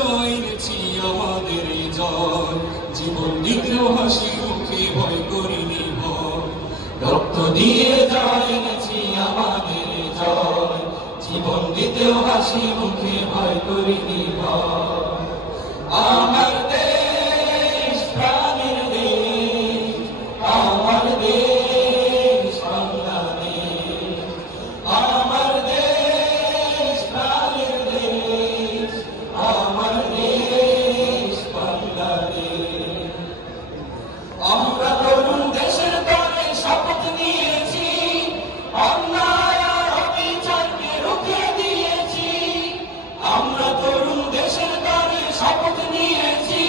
জয় এনেছি আমাদের জয়, জীবন দিতেও হাসি মুখে ভয় করিনি ভয়। রক্ত দিয়ে জয় এনেছি আমাদের জয়, জীবন দিতেও হাসি মুখে ভয় করিনি ভয়। আমার দেশ প্রাণের দেশ, আমার দেশ বাংলাদেশ, আমার দেশ প্রাণের দেশ, আমার দেশ বাংলাদেশ। আমরা তরুণ দেশের তরে শপথ নিয়েছি, অন্যায় আর অবিচারকে রুখে দিয়েছি। আমরা তরুণ দেশের তরে শপথ নিয়েছি,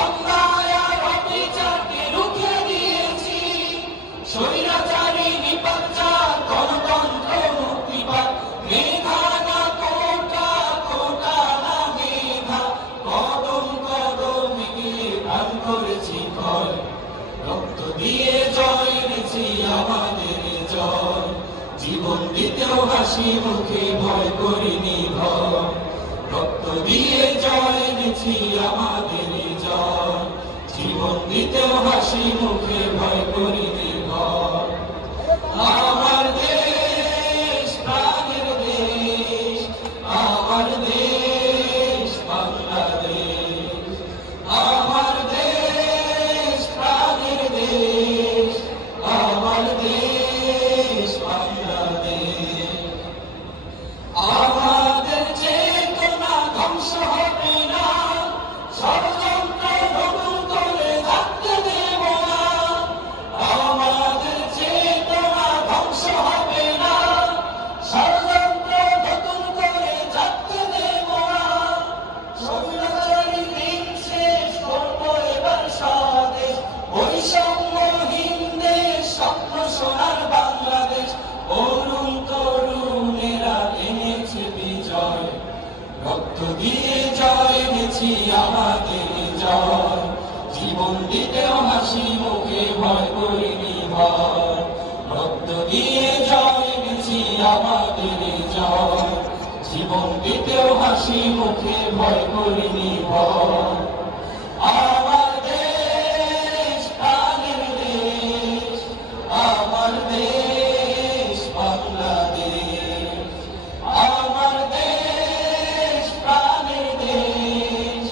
অন্যায় আর অবিচারকে রুখে দিয়েছি। স্বৈরাচারী নিপাচার গণতন্ত্র মুক্তিপাত, মেধা না কোটা, কোটা না মেধা, কদম কদম এগিয়ে প্রাণ করেছি ক্ষয়। রক্ত দিয়ে জয় এনেছি আমাদের জয়, জীবন দিতেও হাসি মুখে ভয় করিনি ভয়। রক্ত দিয়ে জয় এনেছি আমাদের জয়, জীবন দিতেও হাসি মুখে ভয় করিনি ভয়। আমার দেশ প্রাণের দেশ, আমার দেশ বাংলাদেশ, আমার দেশ প্রাণের দেশ, আমার দেশ বাংলাদেশ। আমাদের চেতনা ধ্বংস হবে না, ষড়যন্ত্র নতুন করে থাকতে দেব না। আমাদের চেতনা ধ্বংস হবে না, ষড়যন্ত্র নতুন করে থাকতে দেব না। স্বৈরাচারী দিন শেষ করবো এবার স্বদেশ, বৈষম্যহীন দেশ, স্বপ্ন সোনার বাংলাদেশ। অরুণ তরুণেরা এনেছে বিজয়, রক্ত দিয়ে জয় এনেছি আমাদের জয়, জীবন দিতেও হাসি মুখে ভয় করিনি ভয়। রক্ত দিয়ে জয় এনেছি আমাদের জয়, জীবন দিতেও হাসি মুখে ভয় করিনি ভয়। আমার দেশ প্রাণের দেশ, আমার দেশ বাংলাদেশ, আমার দেশ প্রাণের দেশ,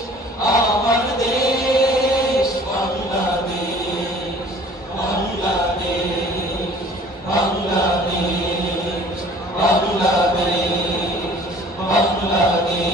আমার দেশ বাংলাদেশ, বাংলাদেশ, বাংলাদেশ, বাংলাদেশ, বাংলাদেশ।